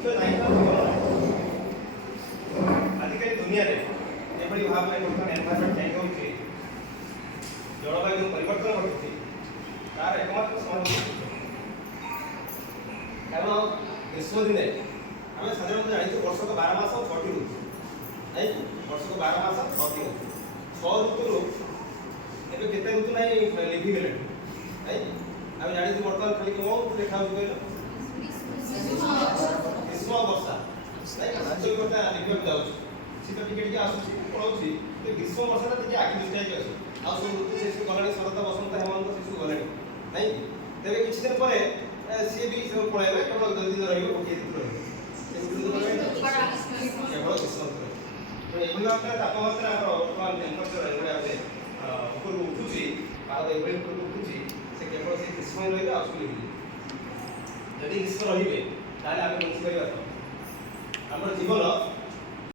ସୂର୍ଯ୍ୟ ନାହିଁ ତ ଜୀବନ ନାହିଁ। ଆଜିକାଲି ଦୁନିଆରେ ଯେଭଳି ଭାବରେ ବର୍ତ୍ତମାନ ଏନଭାରମେଣ୍ଟ ଚେଞ୍ଜ ହେଉଛି, ଜଳବାୟୁ ପରିବର୍ତ୍ତନ ଘଟୁଛି, ତାର ଏକମାତ୍ର ସମାଧାନ କାରଣ ଗ୍ରୀଷ୍ମ ଦିନେ ଆମେ ସାଧାରଣତଃ ଜାଣିଛୁ ବର୍ଷକ 12 ମାସ 6ଟି ଋତୁ, ନାଇଁ ବର୍ଷକ 12 ମାସ 6ଟି ଋତୁ। 6 ଋତୁରୁ ଏବେ କେତେ ଋତୁ ନାହିଁ ଲିଭିଗଲେଣି, ନାଇଁ ଆମେ ଜାଣିଛୁ ବର୍ତ୍ତମାନ ଖାଲି କ'ଣ ଦେଖାଯାଉଛି କହିଲ ଗ୍ରୀଷ୍ମ ବର୍ଷା, ନାଇଁ ଶୀତ କଥା ଦେଖିବାକୁ ଯାଉଛି, ଶୀତ ଟିକେ ଟିକେ ଆସୁଛି ପଳାଉଛି, କିନ୍ତୁ ଗ୍ରୀଷ୍ମ ବର୍ଷାଟା ଟିକେ ଆଖି ଦୃଷ୍ଟି ହେଇକି ଅଛି। ଆଉ ସବୁ ଋତୁ ସେ ସବୁ ଗଲାଣି, ଶରତ ବସନ୍ତ ହେମନ୍ତ ସେ ସବୁ ଗଲାଣି, ନାଇଁ ତେବେ କିଛି ଦିନ ପରେ ସିଏ ବି ସବୁ ପଳାଇବେ, କେବଳ ଯଦି ରହିବ ଗୋଟିଏ ଋତୁ ରହିବ, କେବଳ ଗ୍ରୀଷ୍ମ ଋତୁ ରହିବ। ତ ଏଭଳି ଭାବରେ ତାପମାତ୍ରା ଆମର ବର୍ତ୍ତମାନ ଟେମ୍ପରେଚର ଏଭଳି ଭାବେ ଉପରକୁ ଉଠୁଛି, ପାହାଡ଼ ଏଭଳି ଉପରକୁ ଉଠୁଛି, ସେ କେବଳ ସେ ଗ୍ରୀଷ୍ମ ହିଁ ରହିବେ, ଆଉ ସବୁ ଲିଭିଯିବେ। ଯଦି ଗ୍ରୀଷ୍ମ ରହିବେ ତାହେଲେ ଆମେ ବୁଝିପାରିବା ତ ଆମର ଜୀବନ